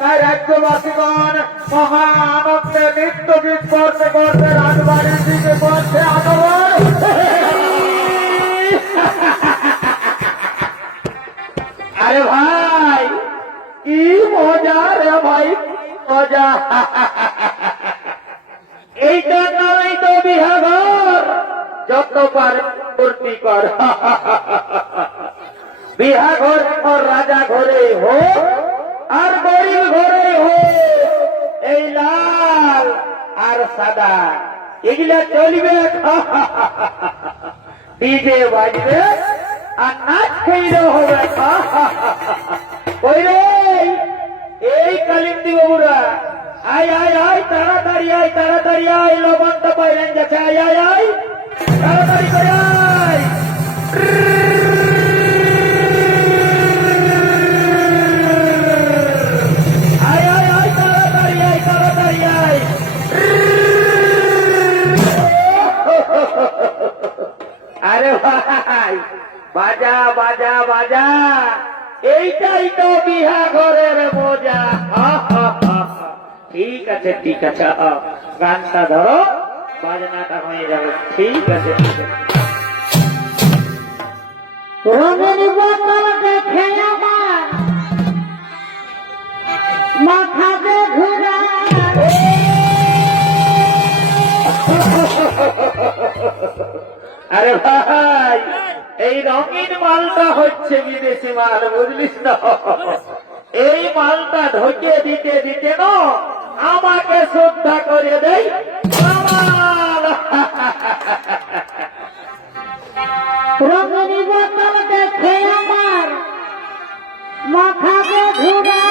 তাই রাজ্যবাসীগণ মহা আনন্দে নৃত্য গীত করতে করতে রাজবাড়ির দিকে পড়ছে আগমন। আরে ভাই কি মজা রে ভাই, মজা। এইটা নয় তো বিহাঘর, যত পার পূর্তি কর। বিহাঘর রাজা ঘরে হোক আর গরিব ঘরে হোক, এই লাল আর সাদা এগুলা চলবে। ডিজে বাজবে আর নাচ খেয়ে হবে। ওই রে এই কালিন্দি বাবুরা, আয় আয় আয়, তাড়াতাড়ি আয়, তাড়াতাড়ি আয়, লবণ তো পাইলেন যাচ্ছে, আয় আয় আয়, তাড়াতাড়ি করে আয়। আয় আয় আয়, তাড়াতাড়ি আয়, তাড়াতাড়ি আয়। আরে ভাই বাজা বাজা বাজা, এইটাই তো বিহা ঘরের মজা। ঠিক আছে ঠিক আছে, গানটা ধরো, বাজনাটা হয়ে যাবে। ঠিক আছে ঠিক আছে। রঙের বোতল দেখে আমার মাথাতে ঘুরা। আরে ভাই এই রঙিন মালটা হচ্ছে বিদেশি মাল, বুঝলিস না? এই মালটা ঢুকিয়ে দিতে দিতে না আমাকে শ্রদ্ধা করে দেয় কামাল। রঙের বোতল দেখে আমার মাথাতে ঘুরা।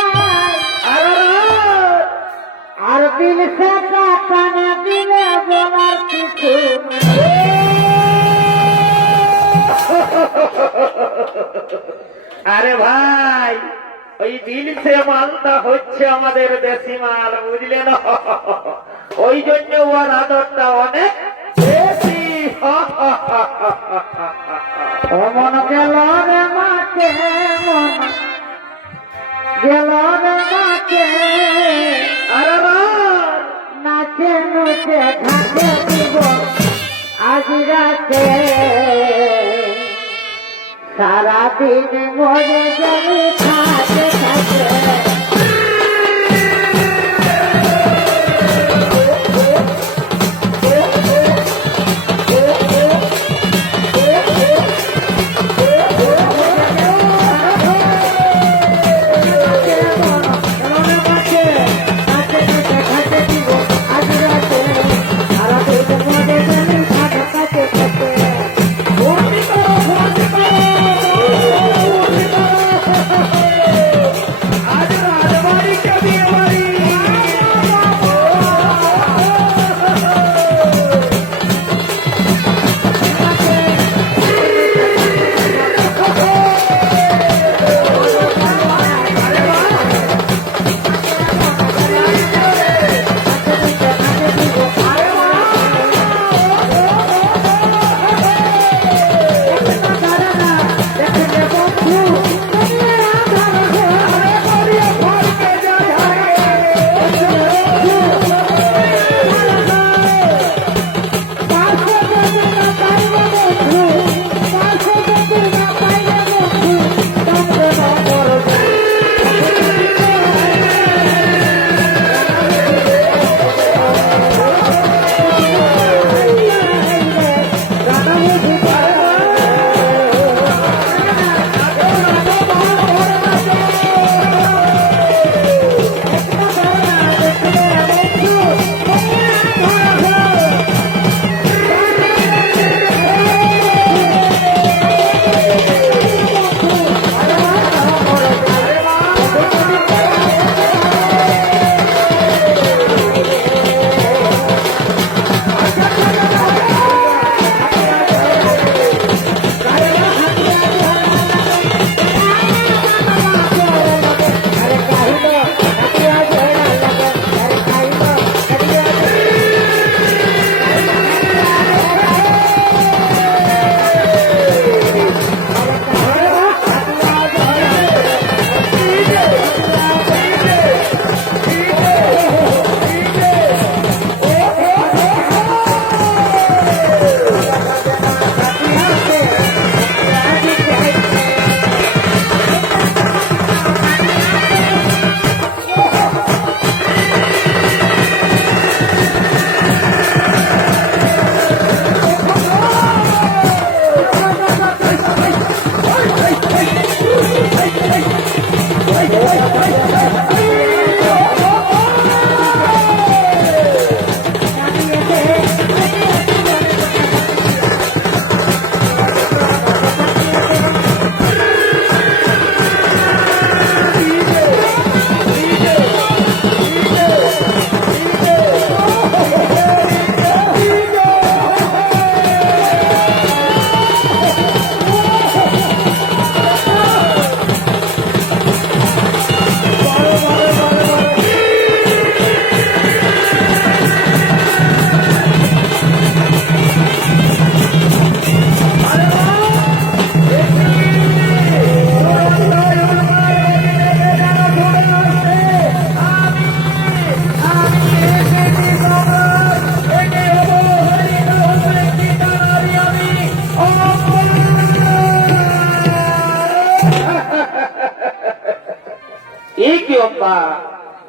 আর দিল সে টাকা না দিলে বলার কিছু আরে ভাই ওই দিল সে মালটা হচ্ছে আমাদের দেশি মাল, বুঝলে না? ওই জন্য ওর আদরটা অনেক বেশি। মন গেল রে মাকে, মন গেল রে মাকে, আরে নাচে নাচে ঘাটে দিব আজ রাতে। সারাদিন মরে যাবে খাতে খাতে।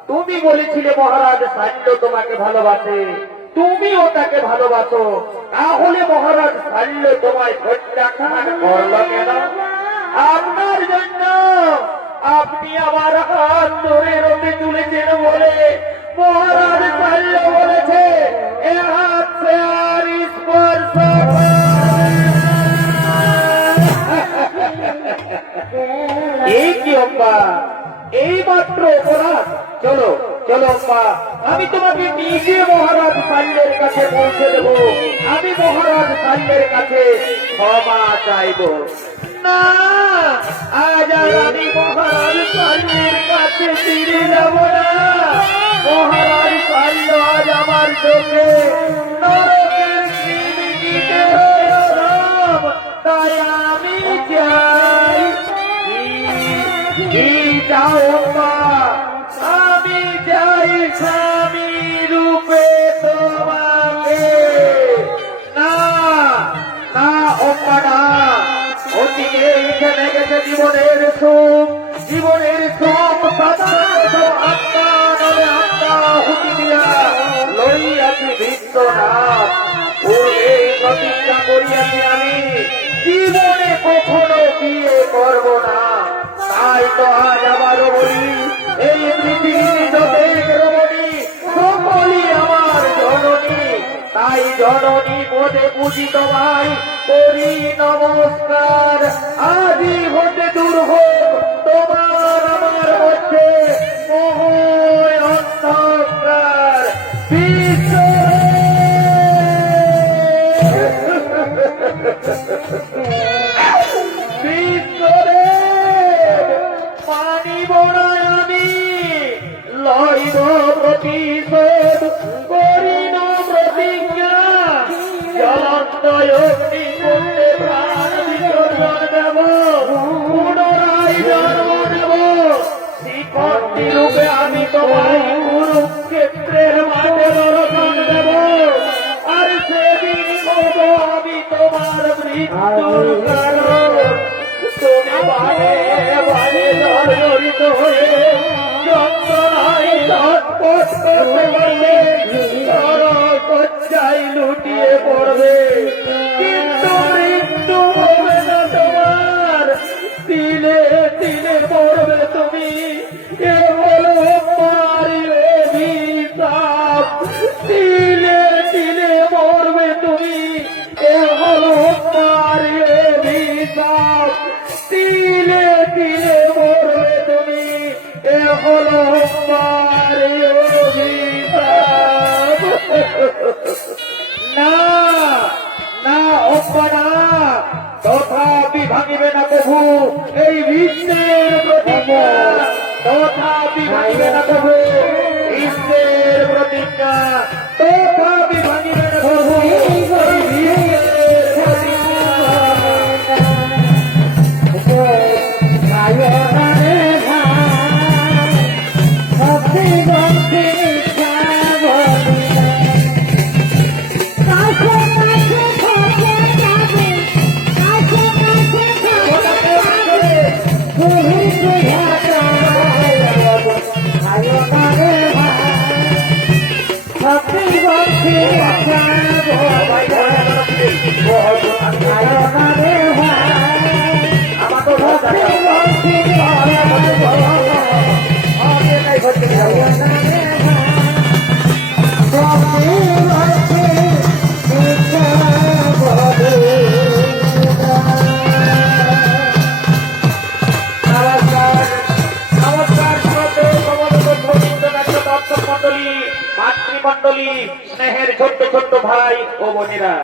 তুমি বলেছিলে মহারাজ শাল্য তোমাকে ভালোবাসে, তুমিও তাকে ভালোবাসো, তাহলে মহারাজ শাল্য তোমায় প্রত্যাখ্যান করলো কেন? আপনার জন্য আপনি আমার হাত ধরে রোদে তুলেছেন বলে মহারাজ শাল্য বলেছে এ হাত সে আর স্পর্শ এই কি অম্বা, এই মাত্র অপরাধ? চলো চলো অম্বা, আমি তোমাকে নিজে মহারাজ শাল্যের কাছে পৌঁছে দেব, আমি মহারাজ শাল্যের কাছে ক্ষমা চাইব। না, আজ আর আমি মহারাজ শাল্যের কাছে ফিরে যাব না। মহারাজ শাল্য আজ আমার চোখে নরকের নিমিষে রয়েছে, তাই আমি চাই কি চাও মা, আমি চাই স্বামী রূপে তোমাকে। না না অম্মা না, অতিকে এখানে গেছে জীবনের সুখ, জীবনের সুখ সাধারণ আত্মা নলে আত্মা হুতি দিয়া লইয়াছি বিশ্বনাথ। পূর্বে প্রতিজ্ঞা করিয়াছি আমি জীবনে কখনো বিয়ে করব না, তাই তো আজ আবারও বলি এই পৃথিবী যতেক রমণী সকলই আমার জননী, তাই জননী পদে পুজি তোমায় করি নমস্কার। আজই হতে দূর হোক তোমার আমার মধ্যে মোহ অন্ধকার। মানিব না আমি লইব প্রতিশোধ, করিল প্রতিজ্ঞা, জ্বলন্ত অগ্নিকুণ্ডে প্রাণ বিসর্জন দেব, পুনরায় জন্ম নেব শ্রীকন্তি রূপে আমি তোমায় কুরুক্ষেত্রের মাঝে দর্শন দেব, আর সেদিন হব আমি তোমার মৃত্যুর কারণ। তুমি বারে বারে জর্জরিত হয়ে যন্ত্রণায় ছটফট করতে পারবে, সরসজ্জায় লুটিয়ে পড়বে, কিন্তু মৃত্যু হবে না তোমার, তিলে তিলে পড়বে তুমি। এ হলো আমার অভিশাপ, তিলে তিলে মরবে তুমি। এ হলো আমার অভিশাপ, তিলে তিলে মরবে তুমি। এ হলো আমার অভিশাপ। না না অম্বা না, তথাপি ভাঙিবে না প্রভু এই বিশ্বের প্রতিজ্ঞা, তথাপি ভাঙিবে না প্রভু বিশ্বের প্রতিজ্ঞা, তথাপি ভাঙিবে না প্রভু এই বিশ্বের প্রতিজ্ঞা। মাতৃমণ্ডলী, স্নেহের ছোট্ট ছোট্ট ভাই ও বোনেরা,